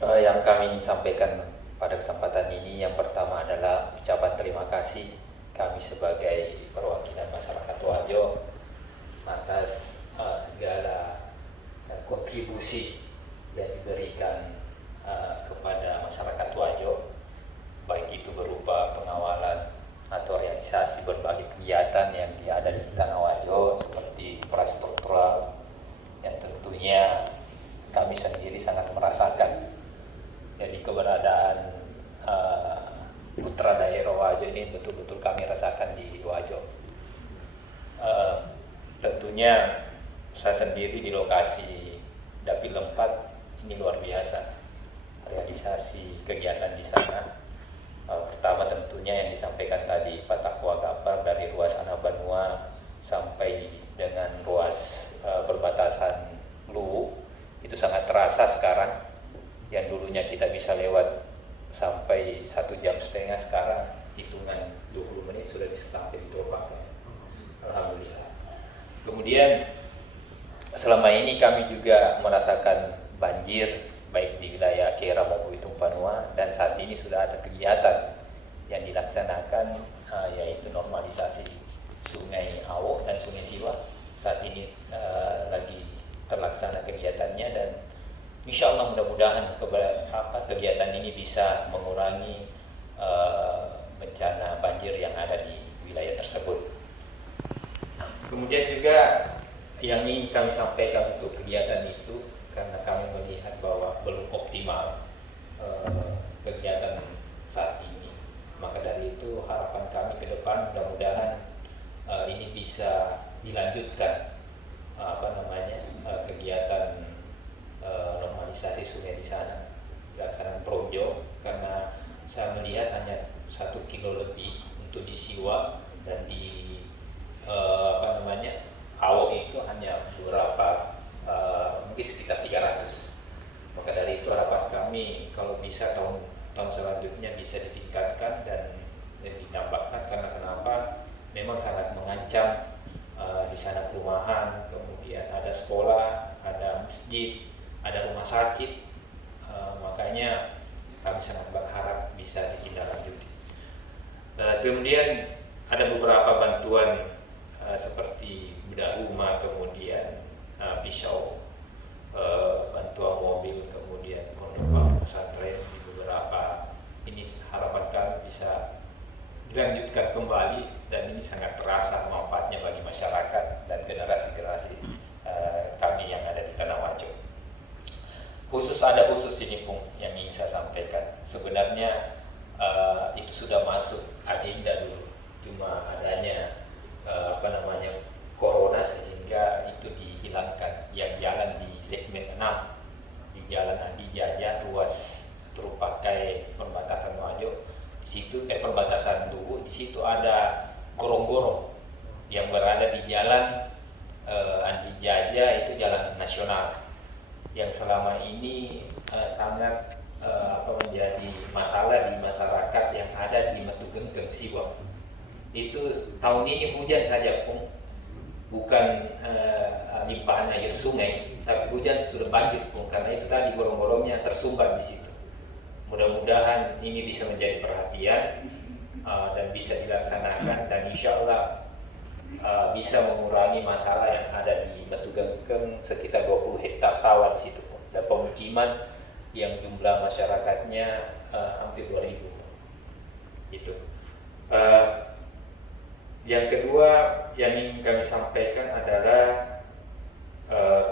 Yang kami ingin sampaikan pada kesempatan ini, yang pertama adalah ucapan terima kasih kami sebagai perwakilan masyarakat Wajo atas segala kontribusi yang diberikan kepada masyarakat Wajo, baik itu berupa pengawalan atau realisasi berbagai kegiatan yang ada di tanah Wajo seperti infrastruktural yang tentunya kami sendiri sangat merasakan. Jadi keberadaan putra daerah Wajo ini betul-betul kami rasakan di Wajo. Tentunya saya sendiri di lokasi Dapil 4 ini luar biasa realisasi kegiatan di sana. Pertama tentunya yang disampaikan tadi Pak Takwa Gapar, dari ruas Anabanua sampai dengan ruas perbatasan Luwu itu sangat terasa sekarang. Yang dulunya kita bisa lewat sampai 1,5 jam, sekarang hitungan 20 menit sudah bisa sampai di Tobakan. Alhamdulillah. Kemudian selama ini kami juga merasakan banjir baik di wilayah Kera maupun Tumpanua, dan saat ini sudah ada kegiatan yang dilaksanakan yaitu normalisasi Sungai Awo dan Sungai Siwa. Saat ini lagi terlaksana kegiatannya, dan insya Allah mudah-mudahan kegiatan ini bisa mengurangi bencana banjir yang ada di wilayah tersebut. Kemudian juga yang ingin kami sampaikan untuk kegiatan itu, karena kami melihat bahwa belum optimal kegiatan saat ini, maka dari itu harapan kami ke depan mudah-mudahan ini bisa dilanjutkan kegiatan normalisasi sungai di sana, pelaksanaan projo, karena saya melihat hanya 1 kilo lebih untuk di Siwa, dan di Awo itu hanya beberapa mungkin sekitar 300. Maka dari itu harapan kami kalau bisa tahun selanjutnya bisa ditingkatkan dan ditambahkan, karena kenapa? Memang sangat mengancam di sana perumahan, kemudian ada sekolah, ada masjid, ada rumah sakit, makanya kami sangat berharap bisa ditindaklanjuti. Kemudian ada beberapa bantuan seperti bedah rumah, kemudian pisau, bantuan mobil, kemudian penumpang pesantren di beberapa ini harapan kami bisa dilanjutkan kembali, dan ini sangat terasa manfaatnya bagi masyarakat dan generasi-generasi kami yang ada di Tanah Wajo. Khusus ini Pung yang ingin saya sampaikan. Sebenarnya itu sudah masuk agenda dulu, cuma adanya corona sehingga itu dihilangkan. Yang jalan di segmen 6 di Jalan Andi Jajah, ruas Terupakai perbatasan Wajo, di situ perbatasan Luwu, di situ ada gorong-gorong yang berada di Jalan Andi Jajah, itu jalan nasional yang selama ini sangat menjadi masalah di masyarakat yang ada di Metugengkeng Siwa. Itu tahun ini hujan saja Pung, bukan limpahan air sungai, tapi hujan sudah banjir Pung, karena itu tadi gorong-gorongnya tersumbat di situ. Mudah-mudahan ini bisa menjadi perhatian dan bisa dilaksanakan, dan insya Allah bisa mengurangi masalah yang ada di Metugengkeng, sekitar 20 hektar sawah di situ Pung, dan pemukiman yang jumlah masyarakatnya hampir 2.000. Itu. Yang kedua yang ingin kami sampaikan adalah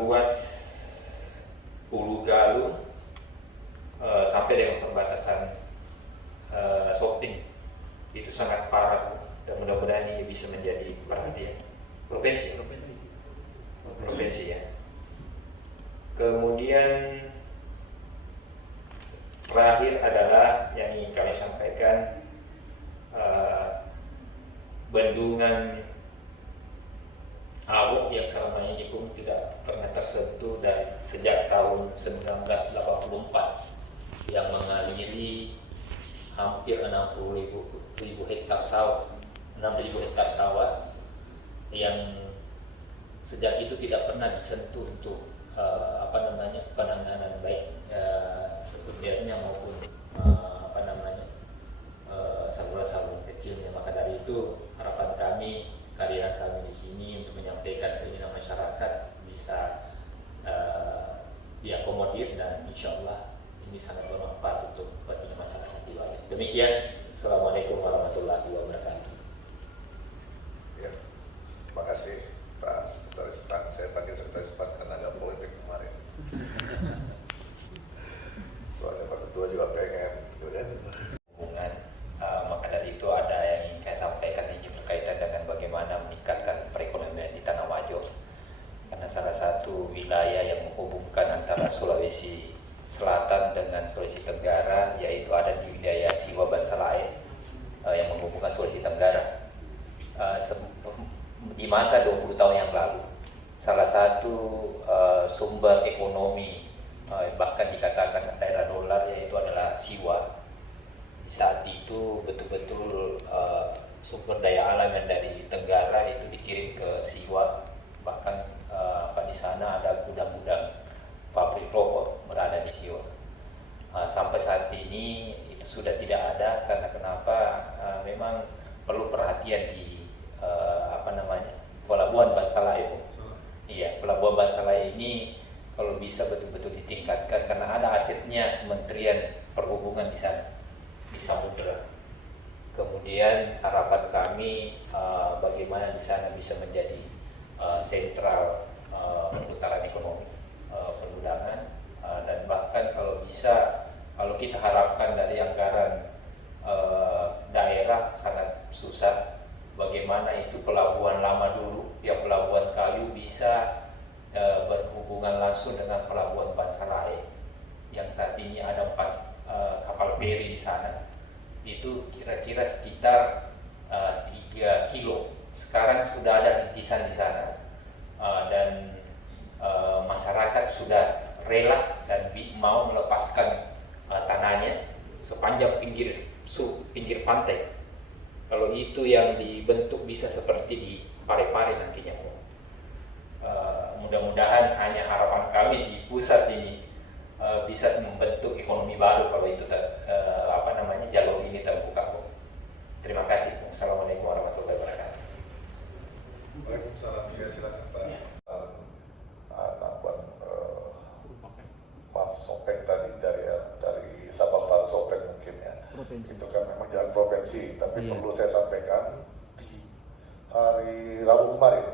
ruas Ulu Galung sampai dengan perbatasan Sopting itu sangat parah, dan mudah-mudahan ini bisa menjadi perhatian provinsi ya. Kemudian terakhir adalah yang ingin kami sampaikan, bendungan Awo yang selama ini pun tidak pernah tersentuh dari sejak tahun 1984, yang mengaliri hampir 60.000 hektar sawah, 6.000 hektar sawah yang sejak itu tidak pernah disentuh untuk penanganan baik diakomodir, dan insya Allah ini sangat bermanfaat untuk kepentingan masyarakat di wilayah. Demikian, Assalamualaikum warahmatullahi wabarakatuh. Ya, terima kasih Pak Sekretaris PAN. Saya panggil Sekretaris PAN karena ada politik kemarin. Soalnya Pak Ketua juga pengen, gitu kan? Hubungan, maka dari itu ada yang ingin saya sampaikan ini berkaitan dengan bagaimana meningkatkan perekonomian di Tanah Wajo. Karena salah satu wilayah yang menghubungkan antara Sulawesi Selatan dengan Sulawesi Tenggara, yaitu ada di wilayah Siwa Bansalae yang menghubungkan Sulawesi Tenggara. Di masa 20 tahun yang lalu, salah satu sumber ekonomi, bahkan dikatakan daerah dolar, yaitu adalah Siwa. Di saat itu betul-betul sumber daya alam yang dari Tenggara itu dikirim ke Siwa, bahkan di sana ada gudang-gudang pabrik rokok berada di Siwa. Sampai saat ini itu sudah tidak ada, karena kenapa? Memang perlu perhatian di Pelabuhan Bansalae. Iya, Pelabuhan Bansalae ini kalau bisa betul-betul ditingkatkan, karena ada asetnya Kementerian Perhubungan di sana, di samudera. Kemudian harapan kami bagaimana di sana bisa menjadi sentral pemutaran ekonomi pergudangan, dan bahkan kalau bisa, kalau kita harapkan dari anggaran daerah sangat susah, bagaimana itu pelabuhan lama dulu, ya pelabuhan kayu bisa berhubungan langsung dengan pelabuhan Bansalae yang saat ini ada 4 kapal feri di sana. Itu kira-kira sekitar 3 kilo. Sekarang sudah ada rintisan di sana, dan masyarakat sudah rela dan mau melepaskan tanahnya sepanjang pinggir pantai. Kalau itu yang dibentuk bisa seperti di Parepare nantinya. Mudah-mudahan hanya harapan kami di pusat ini bisa membentuk ekonomi baru kalau itu jalur ini terbuka. Terima kasih. Assalamualaikum warahmatullahi wabarakatuh. Waalaikumsalam. Ya, silakan Pak. Maaf, Sopeng tadi dari Sabang Baru Sopeng mungkin ya. Provinsi. Itu kan memang jalan provinsi, tapi perlu saya sampaikan di hari Rabu kemarin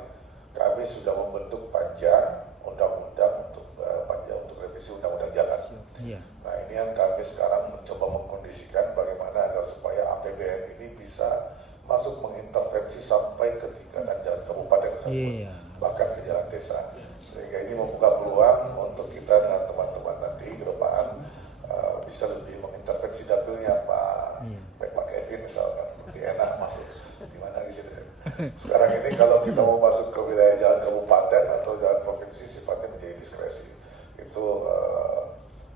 kami sudah membentuk panja undang-undang untuk revisi undang-undang jalan. Nah, ini yang kami sekarang mencoba mengkondisikan bagaimana agar supaya APBN ini bisa masuk mengintervensi sampai ke tingkatan jalan kabupaten tersebut, bahkan ke jalan desa, sehingga ini membuka peluang untuk kita dengan teman-teman nanti ke depan bisa lebih mengintervensi dapilnya Pak Kevin misalkan, lebih enak masuk di mana di sini. Sekarang ini kalau kita mau masuk ke wilayah jalan kabupaten atau jalan provinsi sifatnya menjadi diskresi. Itu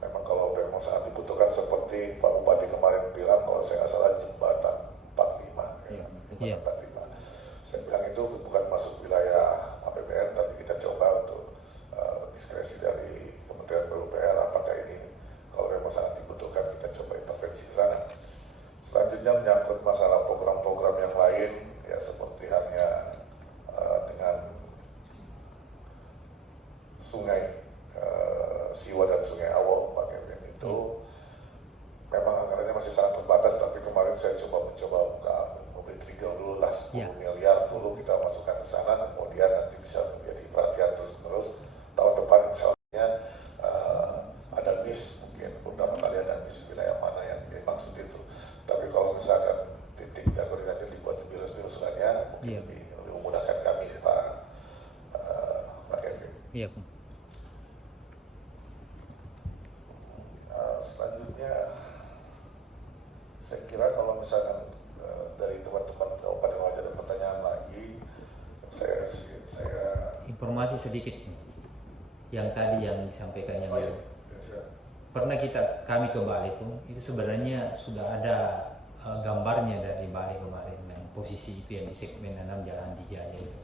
memang kalau memang sangat dibutuhkan, seperti Pak Bupati kemarin bilang, kalau saya nggak salah jembatan 45, jembatan 45. Saya bilang itu bukan masuk wilayah APBN, tapi kita coba untuk diskresi dari Kementerian PUPR, apakah ini kalau memang sangat dibutuhkan kita coba intervensi ke sana. Selanjutnya menyangkut masalah program-program yang lain, ya seperti halnya dengan sungai Siwa dan Sungai Awo, Pak Kevin, itu memang anggarannya masih sangat terbatas, tapi kemarin saya mencoba memberi trigger dulu lah 10 miliar dulu kita masukkan ke sana, kemudian nanti bisa menjadi perhatian terus-menerus. Tahun depan misalnya ada miss, mungkin beberapa kali ada miss wilayah mana yang dimaksud itu. Tapi kalau misalkan titik dan koordinatif dibuat lebih resmi usulannya, mungkin lebih memudahkan kami, Pak Kevin. Iya, Selanjutnya, saya kira kalau misalkan dari teman-teman Kabupaten Wajo ada pertanyaan lagi, saya informasi sedikit yang tadi yang disampaikan yang pernah kami ke Bali pun itu sebenarnya sudah ada gambarnya dari Bali kemarin, yang posisi itu yang di segmen 6 Jalan Dijaya itu.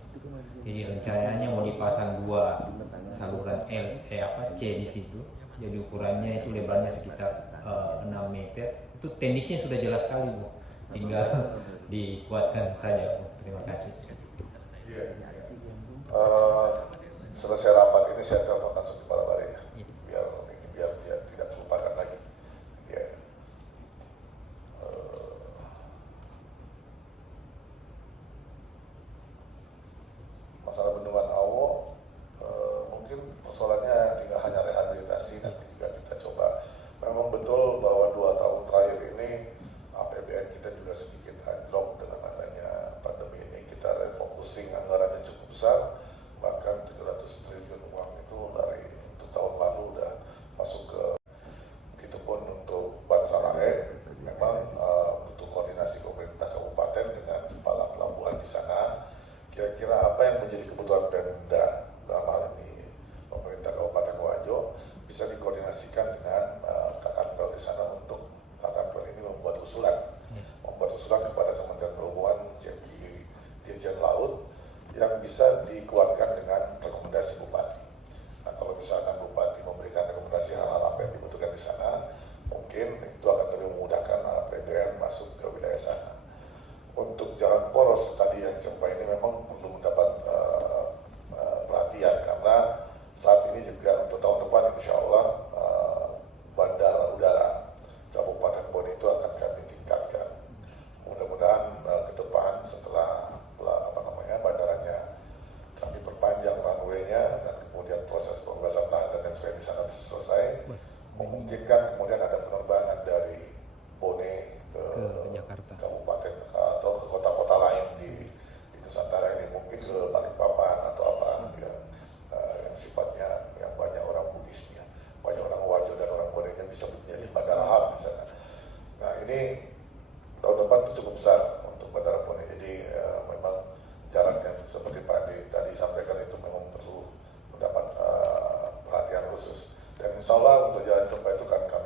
Jadi rencananya mau dipasang 2 saluran C di situ. Jadi ukurannya itu lebarnya sekitar 6 meter. Itu teknisnya sudah jelas sekali, Bu. Tinggal dikuatkan saja, Bu. Terima kasih. Selesai rapat ini saya telepon langsung Kepala Balai ya. Biar bisa dikoordinasikan dengan Kakanpel di sana untuk Kakanpel ini membuat usulan kepada Kementerian Perhubungan, Dirjen Laut yang bisa dikuatkan dengan rekomendasi Bupati. Nah, kalau misalkan Bupati memberikan rekomendasi hal-hal apa yang dibutuhkan di sana, mungkin itu akan lebih memudahkan APBN masuk ke wilayah sana. Untuk jalan poros tadi yang Cempa ini memang perlu mendapat perhatian, karena saat ini juga untuk tahun depan insya Allah bandara udara Kabupaten Bone itu akan kami tingkatkan. Mudah-mudahan ke depan setelah bandaranya kami perpanjang runway-nya dan kemudian proses pembebasan lahan dan sebagainya di sana selesai, memungkinkan kemudian ada penerbangan dari Bone ke Jakarta, kabupaten atau ke kota-kota lain di Nusantara ini, mungkin ke Balikpapan atau apa ya, yang sifatnya yang banyak orang Bugisnya, banyak orang Wajo dan orang Bone-nya bisa menjadi bandara hub di sana. Nah, ini tahun depan itu cukup besar untuk bandara Bone. Jadi memang jalan yang seperti Pak Andi tadi sampaikan itu memang perlu mendapat perhatian khusus. Dan insya Allah untuk jalan Cempa itu kan kami